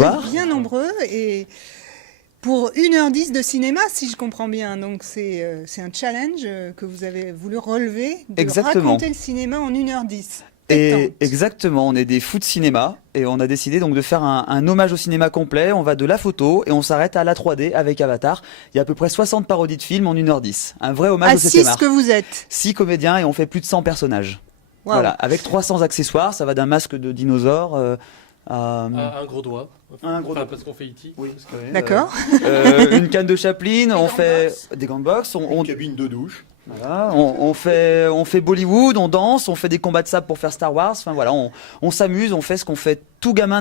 Bonsoir. Vous êtes bien nombreux et pour 1h10 de cinéma, si je comprends bien. Donc c'est un challenge que vous avez voulu relever, de Exactement. raconter le cinéma en 1h10. Et exactement, on est des fous de cinéma et on a décidé donc de faire un hommage au cinéma complet. On va de la photo et on s'arrête à la 3D avec Avatar. Il y a à peu près 60 parodies de films en 1h10. Un vrai hommage au 7e art. 6 que vous êtes. 6 comédiens et on fait plus de 100 personnages. Wow. Voilà, avec 300 accessoires, ça va d'un masque de dinosaure à un gros doigt. Un gros doigt. Parce qu'on fait E.T. Oui, D'accord. Une canne de Chaplin, on fait des gants de boxe, une cabine de douche. Voilà, on fait Bollywood, on danse, on fait des combats de sable pour faire Star Wars. Enfin voilà, on s'amuse, on fait ce qu'on fait tout gamin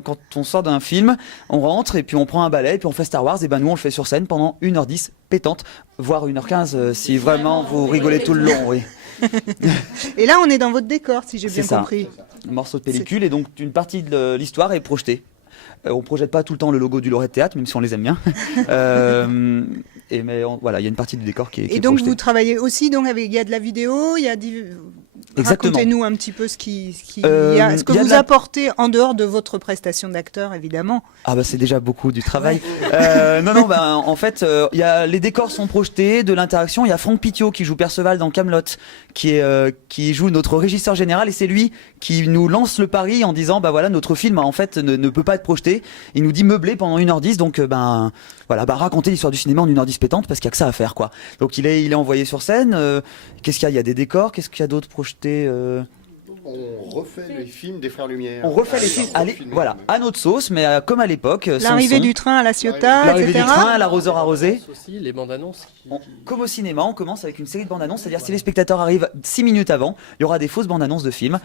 quand on sort d'un film. On rentre et puis on prend un balai et puis on fait Star Wars. Et ben nous on le fait sur scène pendant 1h10 pétante, voire 1h15 si vraiment vous rigolez tout le long. Oui. Et là on est dans votre décor si j'ai bien compris. Un morceau de pellicule et donc une partie de l'histoire est projetée. On projette pas tout le temps le logo du Lorette Théâtre, même si on les aime bien. Voilà, il y a une partie du décor qui est Et donc projetée. vous travaillez aussi donc avec, il y a de la vidéo, il y a Exactement. Racontez-nous un petit peu ce que vous apportez en dehors de votre prestation d'acteur, évidemment. Ah bah c'est déjà beaucoup du travail. En fait, les décors sont projetés, de l'interaction. Il y a Franck Pittiot qui joue Perceval dans Kaamelott, qui joue notre régisseur général et c'est lui qui nous lance le pari en disant bah voilà notre film en fait ne peut pas être projeté. Il nous dit meubler pendant 1h10 donc raconter l'histoire du cinéma en 1h10 pétante parce qu'il y a que ça à faire quoi. Donc il est envoyé sur scène. Qu'est-ce qu'il y a ? Il y a des décors. Qu'est-ce qu'il y a d'autre projeté ? On refait les films des Frères Lumière. On refait les films, voilà, à notre sauce, mais comme à l'époque. L'arrivée du train à la Ciotat, l'arrivée etc. du train à l'arroseur arrosé. Aussi, les bandes annonces. Comme au cinéma, on commence avec une série de bandes annonces, c'est-à-dire si les spectateurs arrivent 6 minutes avant, il y aura des fausses bandes annonces de films,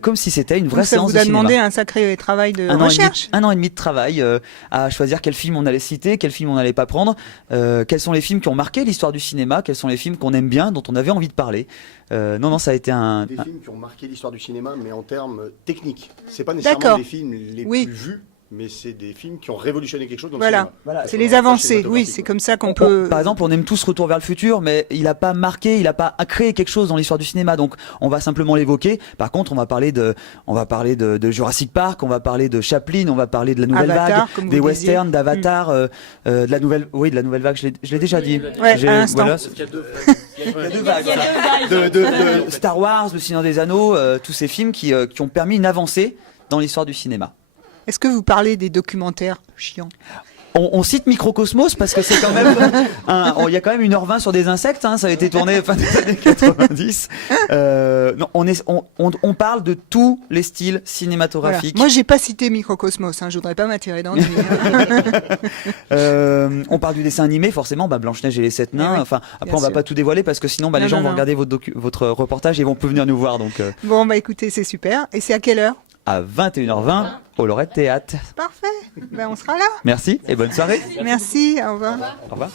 comme si c'était une vraie séance de cinéma. Ça vous a demandé un sacré travail de recherche. Un an et demi de travail à choisir quel film on allait citer, quel film on n'allait pas prendre, quels sont les films qui ont marqué l'histoire du cinéma, quels sont les films qu'on aime bien, dont on avait envie de parler. Non, ça a été des films qui ont marqué l'histoire du cinéma, mais en termes techniques. C'est pas nécessairement les films les plus vus, mais c'est des films qui ont révolutionné quelque chose dans le cinéma. Voilà, c'est les avancées. Oui, c'est comme ça qu'on peut. Par exemple, on aime tous Retour vers le futur, mais il n'a pas marqué, il n'a pas créé quelque chose dans l'histoire du cinéma, donc on va simplement l'évoquer. Par contre, on va parler de Jurassic Park, on va parler de Chaplin, on va parler de la nouvelle Avatar, vague, des westerns, d'Avatar, de la nouvelle vague. Je l'ai déjà dit. Ouais, à l'instant. Voilà. Il y a deux vagues. De Star Wars, Le Seigneur des Anneaux, tous ces films qui ont permis une avancée dans l'histoire du cinéma. Est-ce que vous parlez des documentaires chiants ? On cite Microcosmos parce que c'est quand même il y a quand même 1h20 sur des insectes, ça a été tourné fin des années 90. On parle de tous les styles cinématographiques. Voilà. Moi j'ai pas cité Microcosmos, je voudrais pas m'attirer dans le on parle du dessin animé forcément, Blanche-Neige et les 7 nains. Après on va pas tout dévoiler parce que sinon les gens vont regarder votre reportage et vont plus venir nous voir donc. Bon écoutez, c'est super. Et c'est à quelle heure ? À 21h20 au Lorette Théâtre. Parfait. On sera là. Merci et bonne soirée. Merci, au revoir. Au revoir.